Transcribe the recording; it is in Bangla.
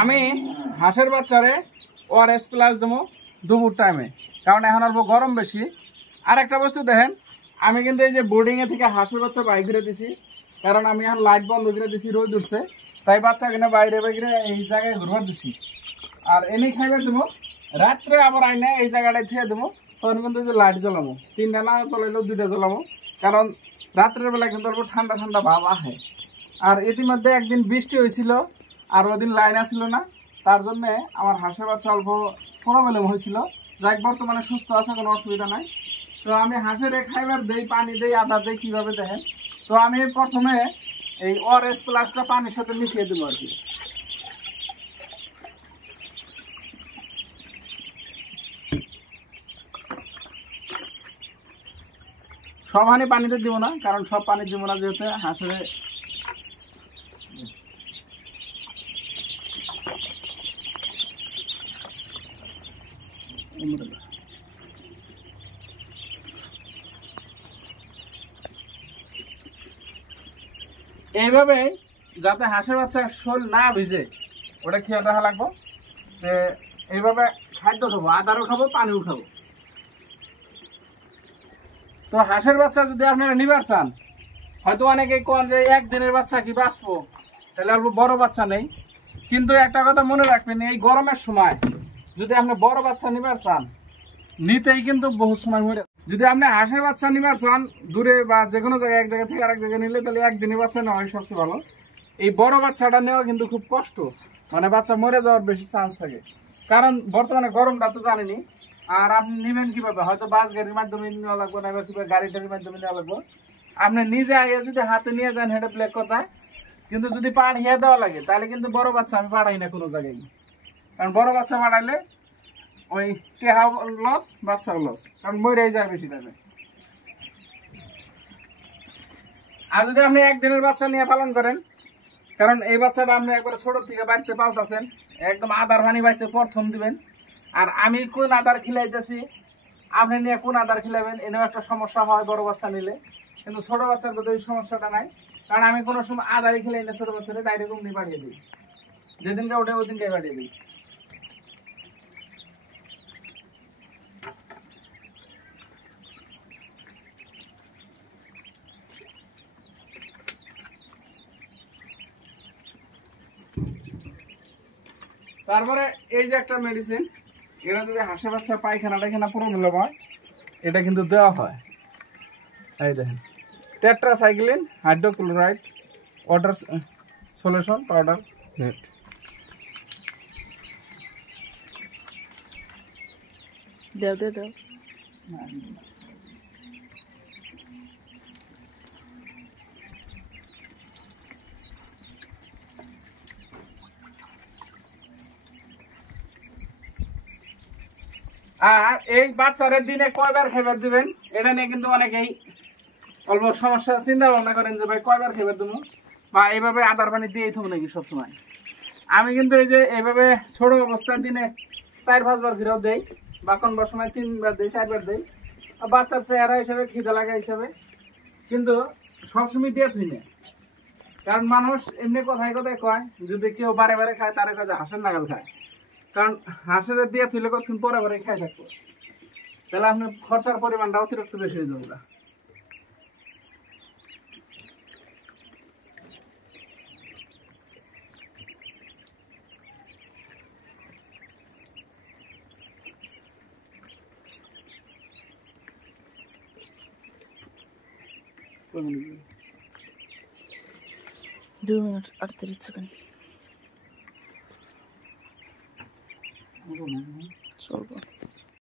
আমি হাঁসের বাচ্চারে ওআরএস প্লাস দেবো দুপুর টাইমে, কারণ এখন অল্প গরম বেশি। আর একটা বস্তু দেখেন, আমি কিন্তু এই যে বোর্ডিংয়ে থেকে হাঁসের বাচ্চা বাইর করে দিছি, কারণ আমি এখন লাইট বন্ধ করে দিছি, রোদ উঠছে, তাই বাচ্চা কিনা বাইরে বাইরে এই জায়গায় ঘুরবার দিছি। আর এনে খাইবার দেবো, রাত্রে আবার আইনে এই জায়গাটায় থুয়ে দেবো, তখন কিন্তু যে লাইট জ্বলাবো, 3টা না জ্বলাইলেও 2টা জ্বলাবো, কারণ রাত্রের বেলা কিন্তু অল্প ঠান্ডা ঠান্ডা ভাব আসে। আর ইতিমধ্যে একদিন বৃষ্টি হয়েছিল, আর ওদিন লাইন আসছিল না, তার জন্য আমার হাঁসের বাচ্চা অল্প প্রবলেম হয়েছিল। যাই বর্তমানে সুস্থ আছে, কোনো অসুবিধা নাই। তো আমি হাঁসের খাইবার দেই, পানি দেই, আদা দেই, কীভাবে দেখেন। তো আমি প্রথমে এই ওআরএস প্লাসটা পানির সাথে মিশিয়ে দেবো আর কি। সব হানি পানিতে দিব না, কারণ সব পানি দিব না, যেহেতু হাঁসের এইভাবে যাতে হাঁসের বাচ্চা শোল না ভিজে, ওটা খেয়ে দেখা লাগবো। এইভাবে খাদ্য খাবো, আদারও খাবো, পানিও খাবো। তো হাঁসের বাচ্চা যদি আপনারা নিবার চান, হয়তো অনেকেই কোন যে একদিনের বাচ্চা কি বাঁচবো, তাহলে অল্প বড় বাচ্চা নেই। কিন্তু একটা কথা মনে রাখবেন, এই গরমের সময় যদি আপনি বড় বাচ্চা নিবার চান, নিতেই কিন্তু বহুত সময় মরে। যদি আপনি হাঁসের বাচ্চা নিবার চান দূরে বা যে কোনো জায়গায়, এক জায়গা থেকে আরেক জায়গায় নিলে, তাহলে একদিনের বাচ্চা নেওয়া হয় সবচেয়ে ভালো। এই বড় বাচ্চাটা নেওয়া কিন্তু খুব কষ্ট, মানে বাচ্চা মরে যাওয়ার বেশি চান্স থাকে, কারণ বর্তমানে গরমটা তো জানেনি। আর আপনি নেবেন কিভাবে, হয়তো বাস গাড়ির মাধ্যমে নেওয়া লাগবে না, কিংবা গাড়ি টাড়ির মাধ্যমে নেওয়া লাগবে। আপনি নিজে আইয়া যদি হাতে নিয়ে যান, হেঁটে ব্ল্যাক কথা। কিন্তু যদি পাঠিয়ে দেওয়া লাগে, তাহলে কিন্তু বড় বাচ্চা আমি পাঠাই না কোনো জায়গায়, কারণ বড় বাচ্চা পাঠাইলে ওই টেহাও লস, বাচ্চাও লস, কারণ মরেই যায় বেশি টাইমে। আর যদি আপনি একদিনের বাচ্চা নিয়ে পালন করেন, কারণ এই বাচ্চাটা আপনি একবারে ছোট থেকে বাড়িতে পালতেছেন, একদম আদার পানি বাড়িতে প্রথম দিবেন। আর আমি কোন আদার খিলাইতেছি, আপনি নিয়ে কোন আদার খিলাবেন, এনেও একটা সমস্যা হয় বড় বাচ্চা নিলে। কিন্তু ছোট বাচ্চার মধ্যে এই সমস্যাটা নাই, কারণ আমি কোনো সময় আদারই খিলাই না, ছোট বাচ্চারা ডাইরেক্ট অমনি পাঠিয়ে দিই, যেদিনকে ওঠে ওই দিনকে পাঠিয়ে দিই। তারপরে এই যে একটা মেডিসিন, এটা যদি হাঁসের বাচ্চা পায়খানা টাইখানা প্রবলেম হয়, এটা কিন্তু দেওয়া হয়। এই দেখেন, tetracycline hydrochloride water solution powder net. দাও দাও দাও। আর এই বাচ্চাদের দিনে কয়বার খাবার দিবেন, এটা নিয়ে কিন্তু অনেকেই অল্প সমস্যা চিন্তা ভাবনা করেন যে ভাই কয়বার খাবার দেবো, বা এইভাবে আদার পানি দিয়েই থাকবো নাকি সবসময়। আমি কিন্তু এই যে এইভাবে ছোট অবস্থার দিনে 4-5 বার ঘিরেও দেই, বা কোন সময় 3 বার দেই, 4 বার দেই, বাচ্চার চেহারা হিসাবে, খিদে লাগা হিসাবে। কিন্তু সবসময় দিয়ে থুই না, কারণ মানুষ এমনি কথায় কথায় কয়, যদি কেউ বারে বারে খায়, তার কাছে হাঁসের নাগাল খায়। কারণ হাঁসের দিয়ে তুলে কতক্ষণ পরে পরে খাই থাকবো, তাহলে আপনি খরচার পরিমাণটা অতিরিক্ত বেশি হয়ে যাবে। Two minutes 38 seconds. চলবো।